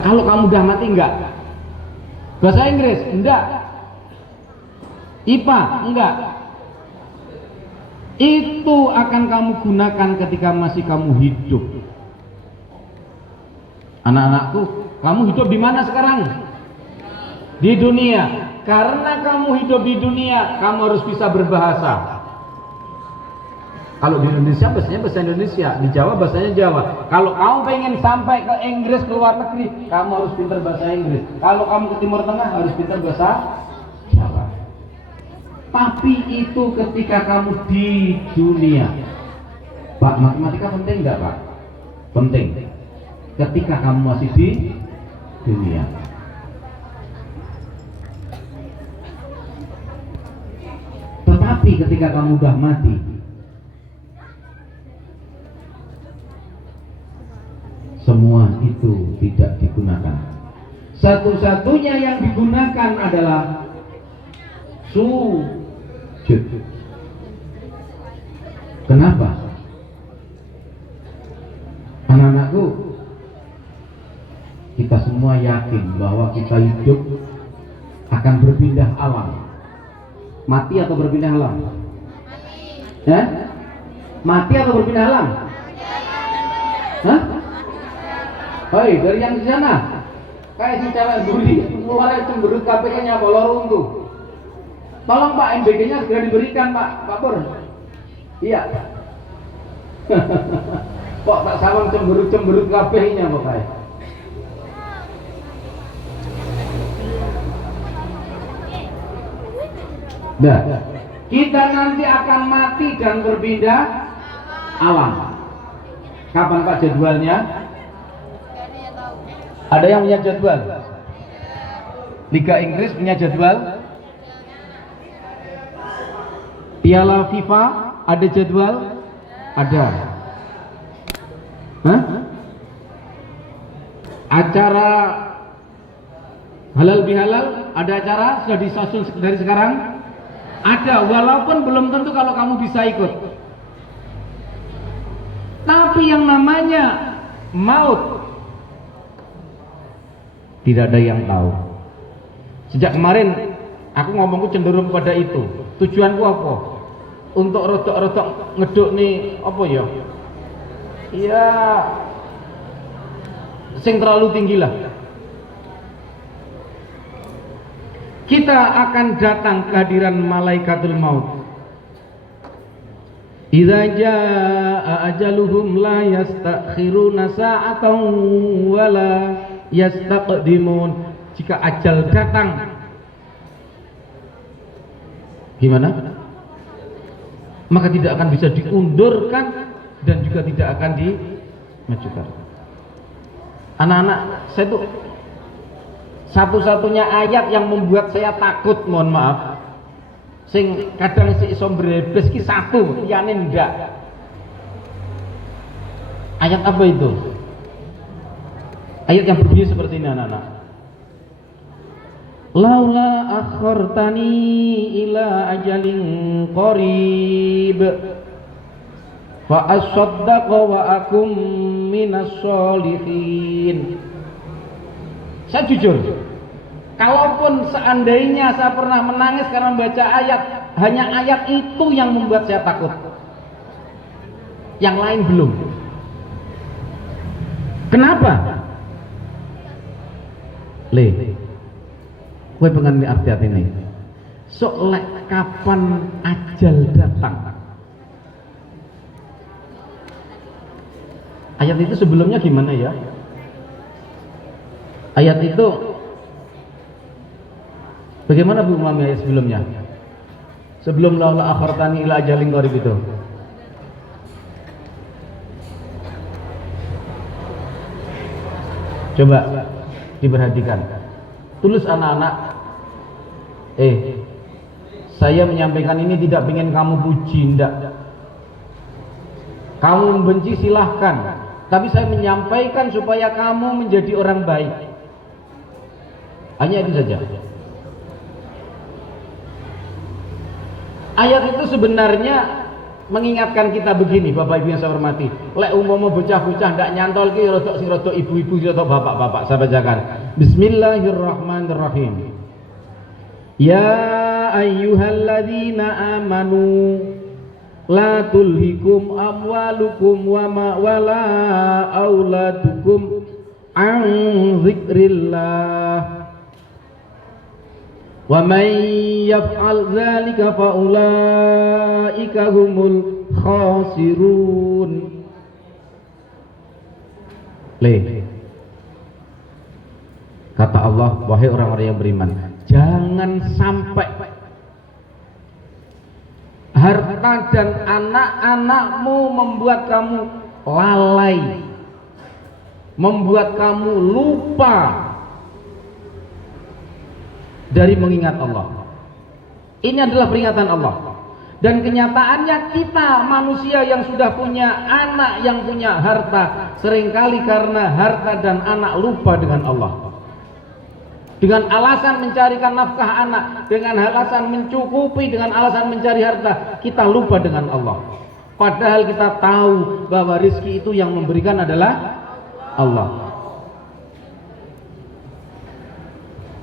Kalau kamu udah mati enggak? Bahasa Inggris enggak. IPA enggak. Itu akan kamu gunakan ketika masih kamu hidup. Anak-anakku, kamu hidup di mana sekarang? Di dunia. Karena kamu hidup di dunia, kamu harus bisa berbahasa. Kalau di Indonesia bahasanya bahasa Indonesia, di Jawa bahasanya Jawa. Kalau kamu pengen sampai ke Inggris, ke luar negeri, kamu harus pintar bahasa Inggris. Kalau kamu ke Timur Tengah harus pintar bahasa Jawa. Tapi itu ketika kamu di dunia. Pak, matematika penting enggak, Pak? Penting. Ketika kamu masih di dunia. Tetapi ketika kamu udah mati, semua itu tidak digunakan. Satu-satunya yang digunakan adalah sujud. Kenapa? Anak-anakku, kita semua yakin bahwa kita hidup akan berpindah alam. Mati atau berpindah alam? Ya? Mati atau berpindah alam? Hah? Hei, dari yang di sana, kayak si cewek bully, keluar cemberut KPK-nya apa lorong tuh. Tolong Pak, MBG-nya segera diberikan Pak Pur. Iya. Kok tak sawang cemberut KPK-nya kok kayak. Nah, kita nanti akan mati dan berpindah alam. Kapan Pak jadwalnya? Ada yang punya jadwal? Liga Inggris punya jadwal? Piala FIFA ada jadwal? Ada. Hah? Acara halal bihalal ada acara sudah disusun dari sekarang? Ada, walaupun belum tentu kalau kamu bisa ikut. Tapi yang namanya maut tidak ada yang tahu. Sejak kemarin aku ngomongku cenderung pada itu. Tujuanku apa? Untuk rodok-rodok ngeduk nih apa ya? Ya sing terlalu tinggi lah. Kita akan datang kehadiran malaikatul maut. Idza jaa ajaluhum la yastakhiruna sa'atan wa la yastaqdimun. Jika ajal datang, gimana? Maka tidak akan bisa diundurkan dan juga tidak akan dimajukan. Anak-anak, saya tuh satu-satunya ayat yang membuat saya takut, mohon maaf, sing kadang si iso brebes ki satu, liyane ndak. Ayat apa itu? Ayat yang berbunyi seperti ini, anak-anak. Laula akhartani ila ajalin qarib fa asaddaqa wa akum minas sholihin. Saya jujur, kalaupun seandainya saya pernah menangis karena membaca ayat, hanya ayat itu yang membuat saya takut. Yang lain belum. Kenapa? Kowe pengen arti ini. Sok lek kapan ajal datang. Ayat itu sebelumnya gimana ya? Ayat itu bagaimana Bu Mami ayat sebelumnya? Sebelum laula akhartani ila ajalin qarib itu. Coba diperhatikan. Tulus anak-anak. Saya menyampaikan ini tidak ingin kamu puji, enggak. Kamu membenci silahkan, tapi saya menyampaikan supaya kamu menjadi orang baik. Hanya itu saja. Ayat itu sebenarnya mengingatkan kita begini, Bapak Ibu yang saya hormati. Lek umpama bocah-bocah ndak nyantol ki rodok sing rodok ibu-ibu rodok bapak-bapak, saya bacakan. Bismillahirrahmanirrahim. Ya ayyuhalladzina amanu la tulhikum amwalukum wala auladukum an dzikrillah. Wa man yaf'al dzalika fa ulaika humul khasirun. Kata Allah, wahai orang-orang yang beriman, jangan sampai harta dan anak-anakmu membuat kamu lalai, membuat kamu lupa dari mengingat Allah. Ini adalah peringatan Allah. Dan kenyataannya kita manusia yang sudah punya anak, yang punya harta, seringkali karena harta dan anak lupa dengan Allah. Dengan alasan mencarikan nafkah anak, dengan alasan mencukupi, dengan alasan mencari harta, kita lupa dengan Allah. Padahal kita tahu bahwa rizki itu yang memberikan adalah Allah.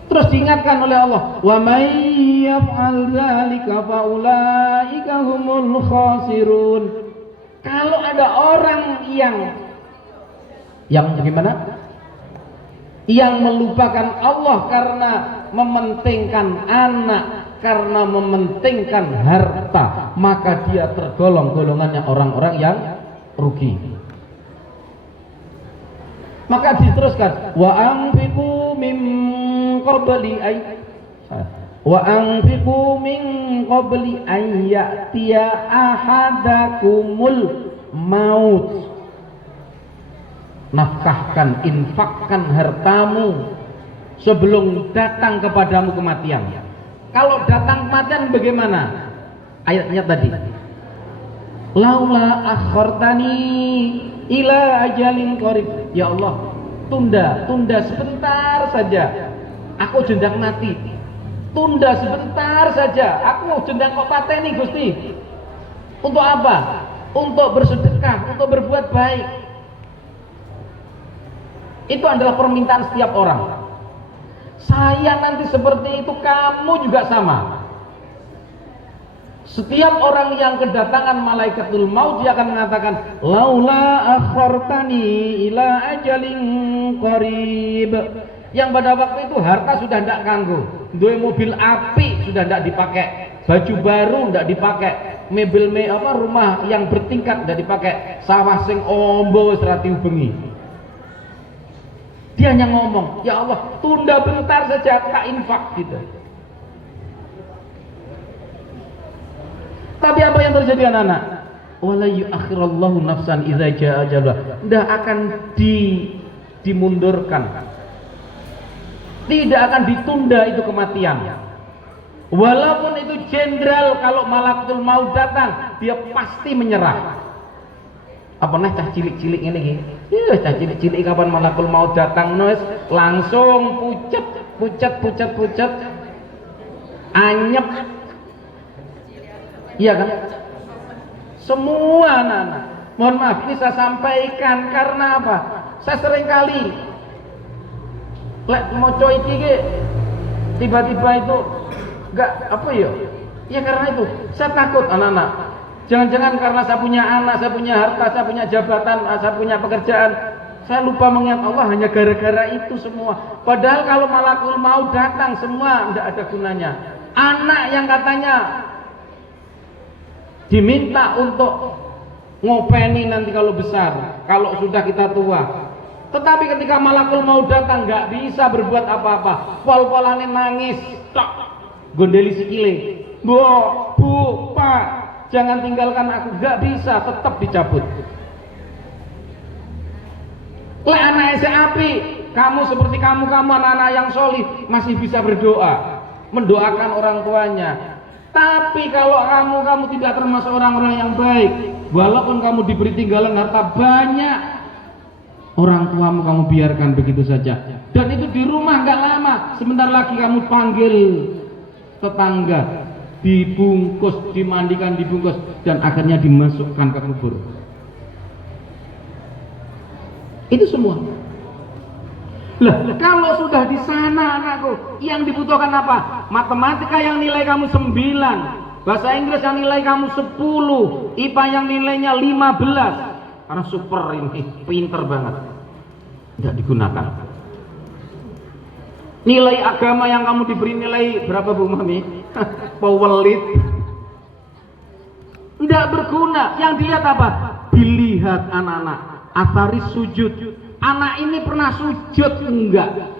Terus diingatkan oleh Allah, wa may yaf'al dzalika fa ulaika humul khasirun. Kalau ada orang yang bagaimana? Yang melupakan Allah karena mementingkan anak, karena mementingkan harta, maka dia tergolong golongannya orang-orang yang rugi. Maka diteruskan, wa anfiqu min qabli an ya'tiya ahadakumul maut. Nafkahkan, infakkan hartamu sebelum datang kepadamu kematian. Kalau datang kematian bagaimana? Ayatnya tadi, laula akhartani ila ajalin qarib. Ya Allah, tunda sebentar saja, aku jendang mati. Tunda sebentar saja, aku jendang kok pateni Gusti. Untuk apa? Untuk bersedekah, untuk berbuat baik. Itu adalah permintaan setiap orang. Saya nanti seperti itu, kamu juga sama. Setiap orang yang kedatangan malaikatul maut, dia akan mengatakan, laula akhartani ila ajalin qarib. Yang pada waktu itu harta sudah tidak kanggo, duwe mobil api sudah tidak dipakai, baju baru tidak dipakai, rumah yang bertingkat tidak dipakai, sawah sing ombo wis ra diubengi. Dia hanya ngomong, ya Allah, tunda bentar saja tak infak gitu. Tapi apa yang terjadi anak-anak? Wala yu'akhirallahu nafsan idza jaa ajaluha. Tidak akan dimundurkan. Tidak akan ditunda itu kematian. Walaupun itu jenderal, kalau malakutul maut datang, dia pasti menyerah. Apa nih cah cilik-cilik ini gini? Iya, cah cilik-cilik kapan malakul maut datang nulis langsung pucat, anyep. Iya kan? Semua anak-anak. Mohon maaf, ini saya sampaikan karena apa? Saya seringkali lek moco iki tiba-tiba itu enggak apa ya? Ya karena itu saya takut anak-anak. Jangan-jangan karena saya punya anak, saya punya harta, saya punya jabatan, saya punya pekerjaan, saya lupa mengingat Allah hanya gara-gara itu semua. Padahal kalau malakul maut datang semua tidak ada gunanya. Anak yang katanya diminta untuk ngopeni nanti kalau besar, kalau sudah kita tua. Tetapi ketika malakul maut datang nggak bisa berbuat apa-apa. Pol-polane nangis, tok, gondeli sikile. Bu, Pak, jangan tinggalkan aku, gak bisa, tetap dicabut. Lek anak api, kamu seperti kamu anak-anak yang solih masih bisa berdoa, mendoakan orang tuanya. Tapi kalau kamu tidak termasuk orang-orang yang baik, walaupun kamu diberi tinggalan harta banyak, orang tuamu kamu biarkan begitu saja. Dan itu di rumah gak lama, sebentar lagi kamu panggil tetangga, dibungkus, dimandikan, dibungkus, dan akhirnya dimasukkan ke kubur. Itu semua. Lah, kalau sudah di sana anakku, yang dibutuhkan apa? Matematika yang nilai kamu 9, bahasa Inggris yang nilai kamu 10, IPA yang nilainya 15. Karena super ini, pinter banget. Tidak digunakan. Nilai agama yang kamu diberi nilai berapa Bu Mami? Pewelit. Tidak berguna. Yang dilihat apa? Dilihat anak-anak. Atharis sujud. Anak ini pernah sujud enggak?